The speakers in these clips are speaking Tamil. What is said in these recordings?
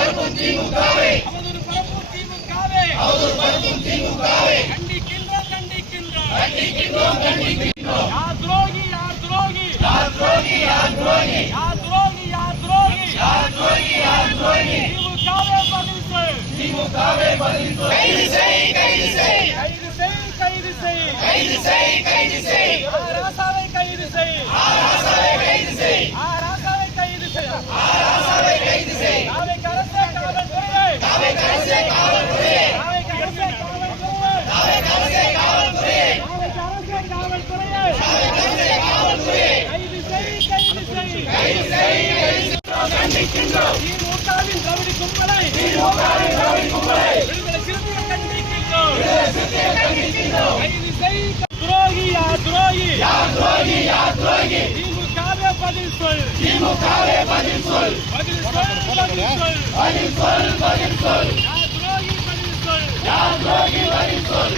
பரப்பும் திமுகவை கண்டிக்கின்றோம் யார் துரோகி திமுகவே பதில் சொல் கைது செய் ஆராசாவை கைது செய் நாளை கரசே காவல்துறையை திமுகவின் ரவுடி கும்பலை விடுதலை சிறுத்தைகள் கண்டிக்கின்றோம். கைது செய் துரோகி யார் துரோகி திமுகவே பதில் சொல் பதில் சொல் யார் துரோகி பதில் சொல்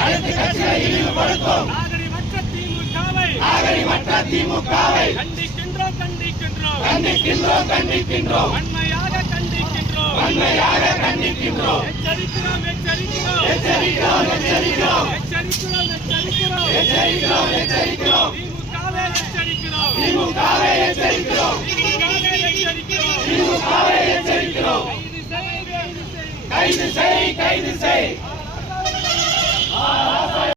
அனைத்து கட்சிகளை இழிவுபடுத்தும் நாகரிகமற்ற திமுகவை கண்டிக்கின்றோம் வன்மையாக கண்டிக்கின்றோம் எச்சரிக்கிறோம் திமுகவை எச்சரிக்கிறோம் கைது செய்